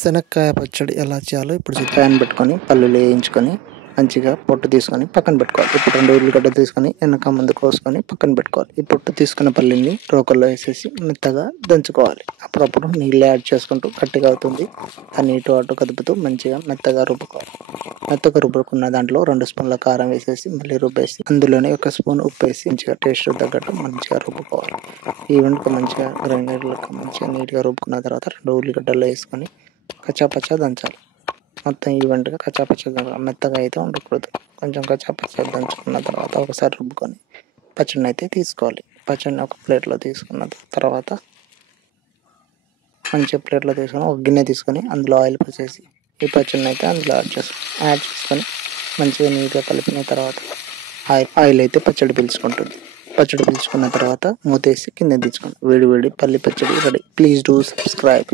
శనక్కాయ పచ్చడి ఎలా చేయాలో ఇప్పుడు చూద్దాం. ప్యాన్ పెట్టుకొని పల్లీలు వేయించుకొని మంచిగా పొట్టు తీసుకొని పక్కన పెట్టుకోవాలి. ఇప్పుడు 2 ఉల్లిగడ్డలు తీసుకొని వెనక ముందు కోసుకొని పక్కన పెట్టుకోవాలి. ఈ పొట్టు తీసుకున్న పల్లీని రోకల్లో వేసేసి మెత్తగా దంచుకోవాలి. అప్పుడప్పుడు నీళ్ళు యాడ్ చేసుకుంటూ గట్టిగా అవుతుంది. దాన్ని ఇటు అటు కదుపుతూ మంచిగా మెత్తగా రుబ్బుకోవాలి. మెత్తగా రుబ్బుకున్న దాంట్లో 2 స్పూన్ల కారం వేసేసి మళ్ళీ రుబ్బేసి అందులోనే 1 స్పూన్ ఉప్పు వేసి మంచిగా టేస్ట్ తగ్గట్టు మంచిగా రుబ్బుకోవాలి. ఈవెంట్గా మంచిగా గ్రైండర్లకు మంచిగా నీట్గా రుబ్బుకున్న తర్వాత 2 ఉల్లిగడ్డలు వేసుకొని కచ్చాపచ్చా దంచాలి. మొత్తం ఈవెంట్గా కచ్చాపచ్చా మెత్తగా అయితే ఉండకూడదు. కొంచెం కచ్చాపచ్చా దంచుకున్న తర్వాత ఒకసారి రుబ్బుకొని పచ్చడిని అయితే తీసుకోవాలి. పచ్చడిని ఒక ప్లేట్లో తీసుకున్న తర్వాత మంచిగా ప్లేట్లో తీసుకొని ఒక గిన్నె తీసుకొని అందులో ఆయిల్ పోసేసి ఈ పచ్చడిని అయితే అందులో యాడ్ చేసుకొని మంచిగా నీట్గా కలిపిన తర్వాత ఆయిల్ అయితే పచ్చడి పీల్చుకుంటుంది. పచ్చడి పీల్చుకున్న తర్వాత మూతేసి కింద తెచ్చుకోండి. వేడి వేడి పల్లి పచ్చడి రెడీ. Please do subscribe.